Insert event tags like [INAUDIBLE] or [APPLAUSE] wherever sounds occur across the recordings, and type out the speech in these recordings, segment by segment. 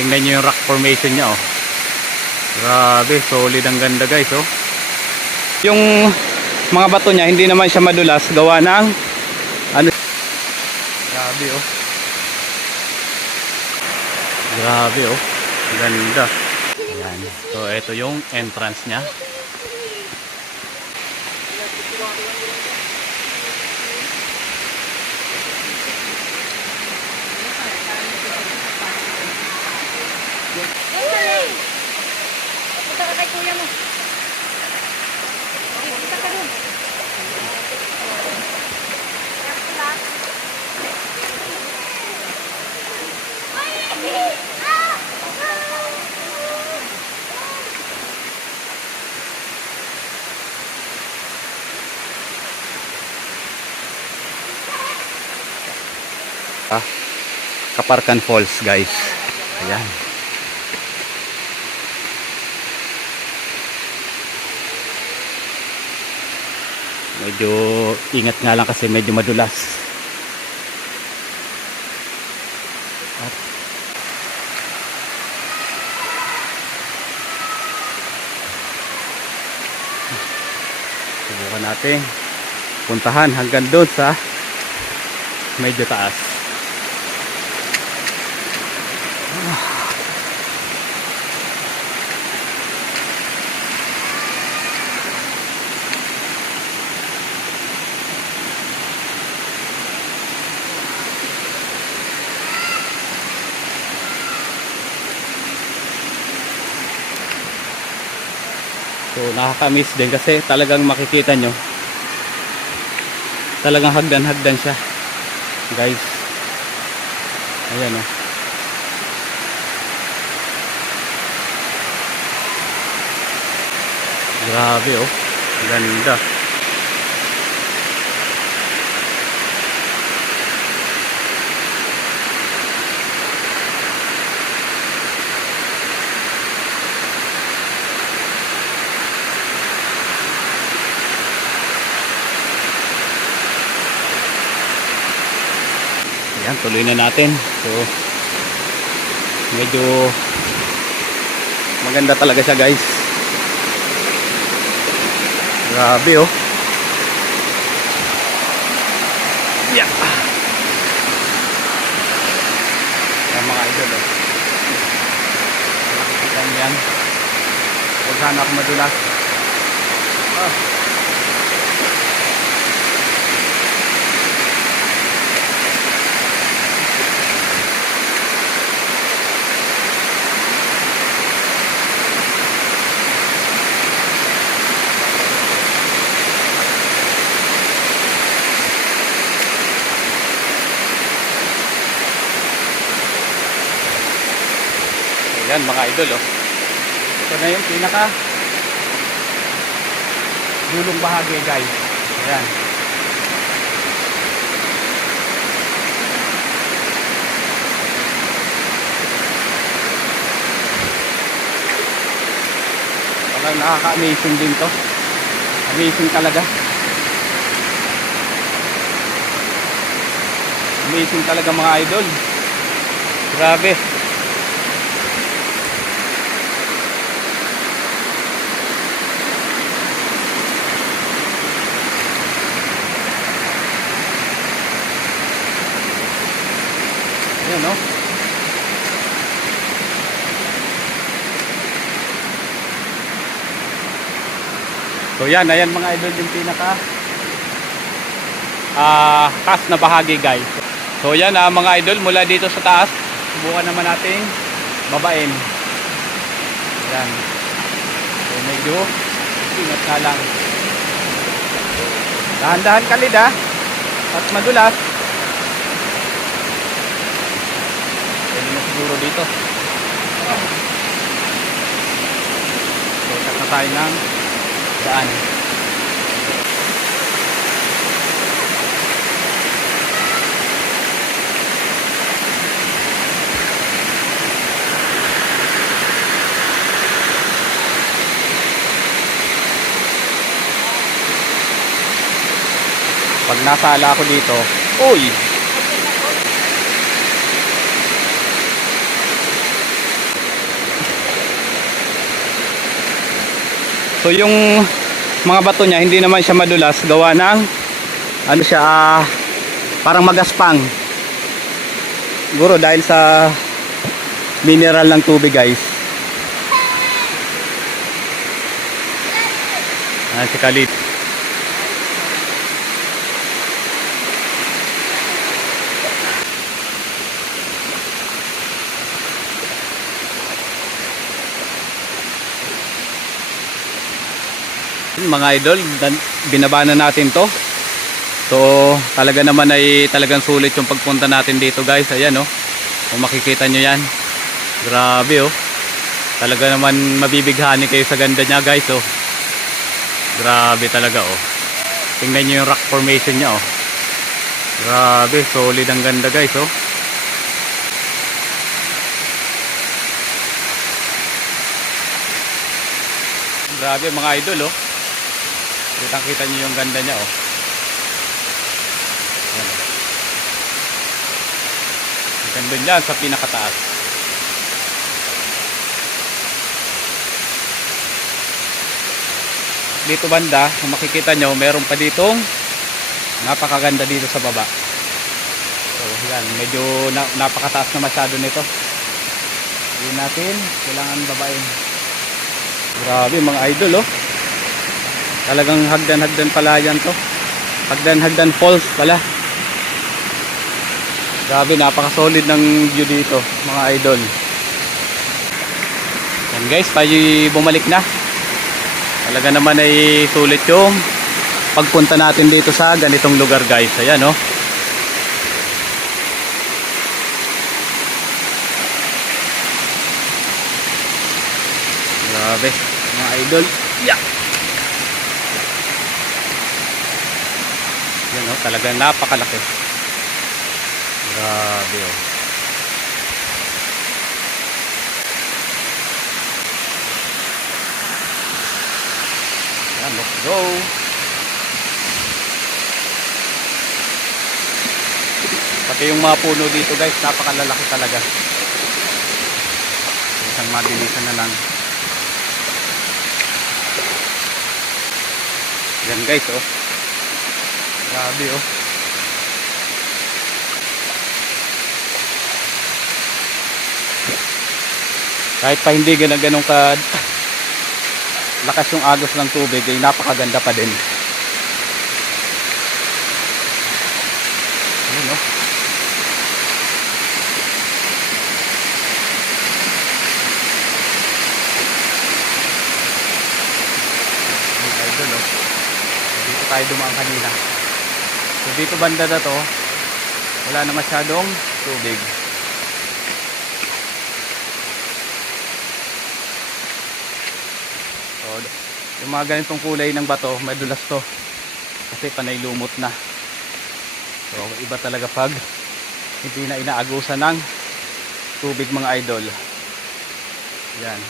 Tingnan nyo yung rock formation niya, oh. Grabe, solid ang ganda, guys, oh. Yung mga bato niya, hindi naman siya madulas. Gawa ng, ano, grabe, oh. Grabe, oh. Ganda. Ayan. So, ito yung entrance niya. Dali! Punta ka kay kuya mo. Dun. Ah, Kaparkan Falls, guys. Ayan. Medyo ingat nga lang kasi medyo madulas. At Subukan natin puntahan hanggang doon sa medyo taas. So nakaka-miss din kasi talagang makikita nyo. Talagang hagdan-hagdan siya. Guys. Ayan oh. o grabe oh. Ganda Ayan, tuloy na natin. So, medyo maganda talaga siya guys. Grabe oh. Yeah. Ayan mga idol oh. Nakikita niyo yan. Huwag sana ako madulas. Ah. Ayan mga idol oh. Ito na yung pinaka dulong bahagi guys. Ayan. Parang nakaka-amazing din to. Amazing talaga. Amazing talaga mga idol. Grabe. Ayan, no? So yan, ayan mga idol yung pinaka ah taas na bahagi guys. So yan ah, mga idol mula dito sa taas, subukan naman nating babain. Ayan. So medyo ingat ka lang. Dahan-dahan kalid ah. At madulas. Pwede na siguro dito. So, tayo ng daan. Pag nasala ako dito, uy, So yung mga bato niya hindi naman siya madulas gawa ng ano siya ah, parang magaspang. Siguro dahil sa mineral ng tubig guys. Ah, si Kalit. Mga idol. Binaba na natin to. So talaga naman ay talagang sulit yung pagpunta natin dito guys. Ayan oh. Kung makikita nyo yan. Grabe oh. Talaga naman mabibighani kayo sa ganda niya guys oh. Grabe talaga oh. Tingnan nyo yung rock formation niya oh. Grabe solid ang ganda guys oh. Grabe mga idol oh Kitang kita nyo yung ganda niya oh. Ayan. Ang ganda niya sa pinakataas. Dito banda, kung makikita nyo, meron pa ditong napakaganda dito sa baba. So, yan, medyo na, napakataas na masyado nito. Hindi natin, kailangan babain. Grabe mga idol oh talagang hagdan-hagdan pala yan to. Hagdan-hagdan falls pala. Grabe napaka-solid ng view dito mga idol. Yan guys tayo bumalik na. Talaga naman ay sulit yung pagpunta natin dito sa ganitong lugar guys. Ayan oh. Grabe mga idol. Yeah Yan oh, talagang napakalaki. Grabe oh. Yan, let's go. Pati yung mga puno dito guys, napakalalaki talaga. Isang mabilisan na lang. Yan guys oh. Grabe oh. Kahit pa hindi ganun ganun ka lakas yung agos ng tubig ay napakaganda pa din. Ayun oh. Idol oh. Dito tayo dumaan kanina. So dito banda na to, wala na masyadong tubig. So, yung mga ganitong kulay ng bato, madulas to. Kasi panay lumot na. So, iba talaga pag hindi na inaagusan ng tubig mga idol. Yan.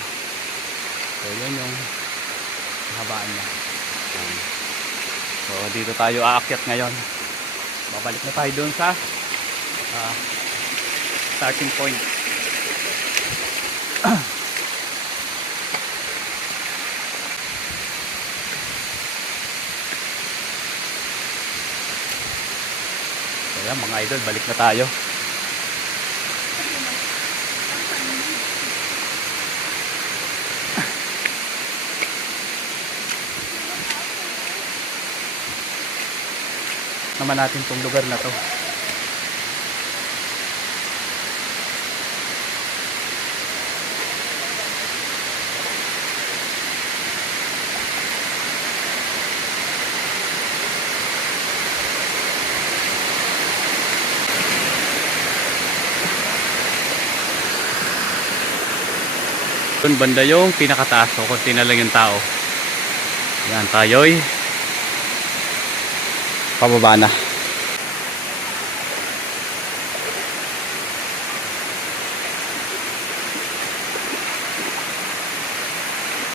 So, yan yung habaan niya. So dito tayo aakyat ngayon. Babalik na tayo doon sa ah, starting point. [CLEARS THROAT] so yan mga idol, balik na tayo. Naman natin tong lugar na to. Doon banda yung pinakataas so konti na lang yung tao. Yan tayo'y pababa na.